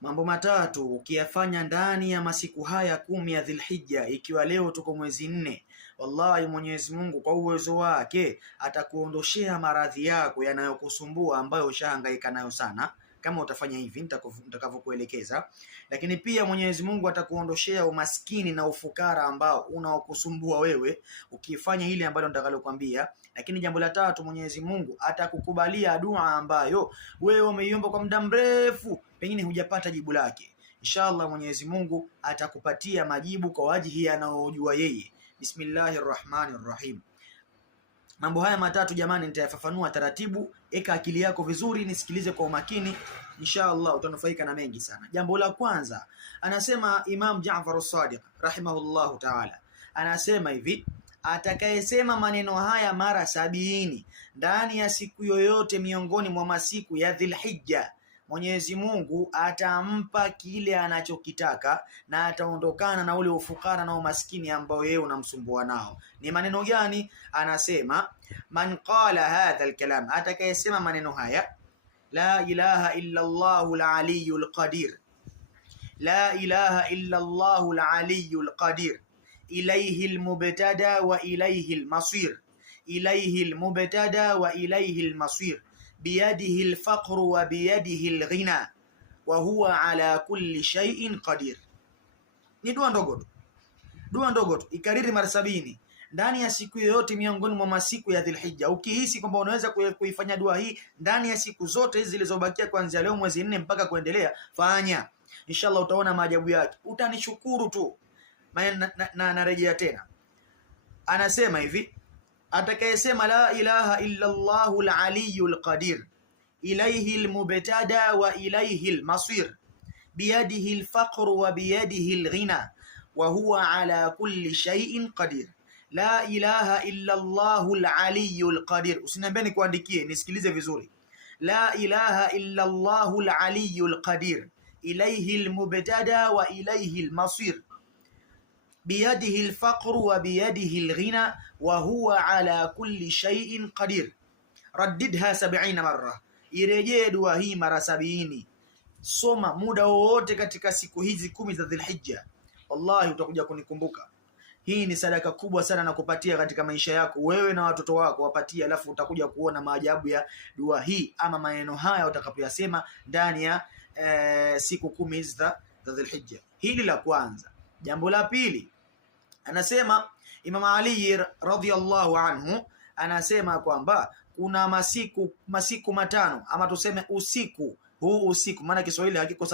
Mambo matatu ukiyafanya ndani ya masiku haya 10 ya Dhulhijja, ikiwa leo tuko mwezi 4, wallahi Mwenyezi Mungu kwa uwezo wake atakuondoshea maradhi yako yanayokusumbua ambayo ushahangaika nayo sana, kama utafanya hivi nitakavyokuelekeza. Lakini pia Mwenyezi Mungu atakuondoshea umaskini na ufukara ambao unaokusumbua wewe ukifanya hili ambalo nitakalokuambia. Lakini jambo la tatu, Mwenyezi Mungu atakukubalia dua ambayo wewe umeiomba kwa muda mrefu, pengine hujapata jibu lake. Inshallah Mwenyezi Mungu atakupatia majibu kwa wajihi anaojua yeye. Bismillahirrahmanirrahim. Mambo haya matatu jamani, nitayafafanua taratibu. Eka akili yako vizuri, nisikilize kwa umakini, inshallah utanufaika na mengi sana. Jambo la kwanza, anasema Imam Jaafar as-Sadiq rahimahullahu ta'ala, anasema hivi: atakayesema maneno haya mara 70 ndani ya siku yoyote miongoni mwa masiku ya Dhulhijja, Mwenyezi Mungu atampa kile anachokitaka na ataondokana na ule ufukara na umaskini ambao yeye unamsumbua nao. Ni maneno gani? Anasema man qala hadha alkalam, atakayesema maneno haya: la ilaha illa Allahul aliyyul qadir, la ilaha illa Allahul aliyyul qadir, ilayhi almubtada wa ilayhi almasir, ilayhi almubtada wa ilayhi almasir, biyadihi alfaqru wa biyadihi alghina wa huwa ala kulli shay'in qadir. Ni dua ndogo tu, ikariri mara 70 ndani ya siku yoyote miongoni mwa masiku ya Dhulhijja. Ukihisi kwamba unaweza kuifanya dua hii ndani ya siku zote hizi zilizobakia kuanzia leo mwezi 4 mpaka kuendelea, fanya, inshallah utaona maajabu yake, utanishukuru tu. Narejea tena, anasema hivi: atakayesema la ilaha illa Allahul aliyyul qadir, ilayhi almubtada wa ilayhi almasir, biyadihi alfaqru wa biyadihi alghina wa huwa ala kulli shay'in qadir. La ilaha illa Allahul aliyyul qadir. Usiniambie nikuandikie, nisikilize vizuri. La ilaha illa Allahul aliyyul qadir, ilayhi almubtada wa ilayhi almasir, biyadihi alfaqru wa biyadihi alghina wa huwa ala kulli shay'in qadir. Raddidha 70 marra, irejee dua hii mara 70. Soma muda wowote katika siku hizi 10 za Dhulhijja, wallahi utakuja kunikumbuka. Hii ni sadaka kubwa sana na kupatia katika maisha yako wewe na watoto wako, wapatie, alafu utakuja kuona maajabu ya dua hii ama maneno haya utakapoyasema ndani ya siku 10 za Dhulhijja. Hili la kwanza. Jambo la pili, anasema Imam Ali radhiyallahu anhu, anasema kwamba kuna masiku matano, ama tuseme usiku huu, maana Kiswahili hakiko